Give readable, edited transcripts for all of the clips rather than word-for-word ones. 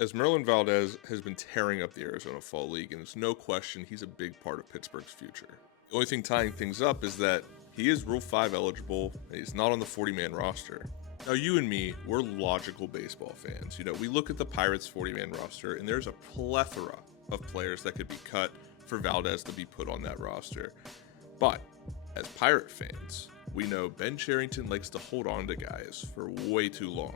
Esmerlyn Valdez has been tearing up the Arizona Fall League, and it's no question he's a big part of Pittsburgh's future. The only thing tying things up is that he is Rule 5 eligible, and he's not on the 40-man roster. Now, you and me, we're logical baseball fans. We look at the Pirates' 40-man roster, and there's a plethora of players that could be cut for Valdez to be put on that roster. But as Pirate fans, we know Ben Cherington likes to hold on to guys for way too long.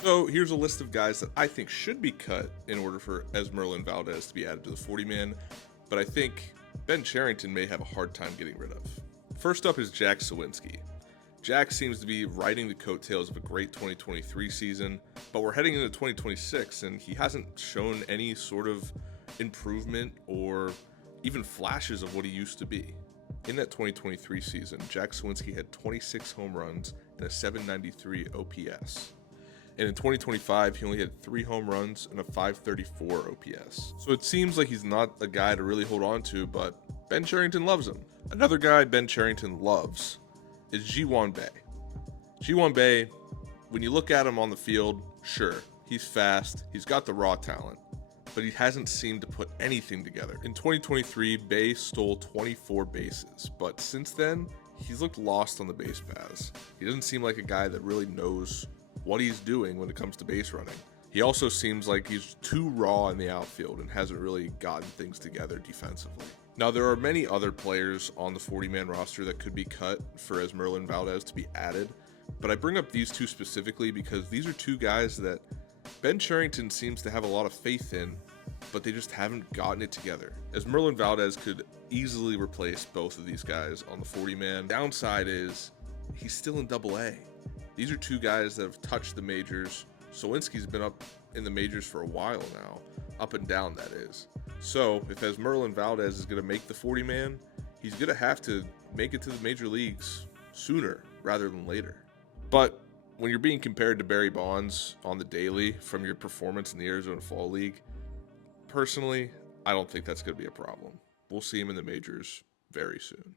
So here's a list of guys that I think should be cut in order for Esmerlyn Valdez to be added to the 40-man, but I think Ben Cherington may have a hard time getting rid of. First up is Jack Sawinski. Jack seems to be riding the coattails of a great 2023 season, but we're heading into 2026 and he hasn't shown any sort of improvement or even flashes of what he used to be. In that 2023 season, Jack Sawinski had 26 home runs and a 793 OPS. And in 2025, he only had 3 home runs and a 534 OPS. So it seems like he's not a guy to really hold on to, but Ben Cherington loves him. Another guy Ben Cherington loves is Ji-Hwan Bae. Ji-Hwan Bae, when you look at him on the field, sure, he's fast, he's got the raw talent, but he hasn't seemed to put anything together. In 2023, Bae stole 24 bases, but since then, he's looked lost on the base paths. He doesn't seem like a guy that really knows what he's doing when it comes to base running. He also seems like he's too raw in the outfield and hasn't really gotten things together defensively. Now, there are many other players on the 40-man roster that could be cut for Esmerlyn Valdez to be added, but I bring up these two specifically because these are two guys that Ben Cherington seems to have a lot of faith in, but they just haven't gotten it together. Esmerlyn Valdez could easily replace both of these guys on the 40-man. Downside is he's still in Double-A. These are two guys that have touched the majors. Sawinski's been up in the majors for a while now, up and down that is. So if Esmerlyn Valdez is going to make the 40-man, he's going to have to make it to the major leagues sooner rather than later. But when you're being compared to Barry Bonds on the daily from your performance in the Arizona Fall League, personally, I don't think that's going to be a problem. We'll see him in the majors very soon.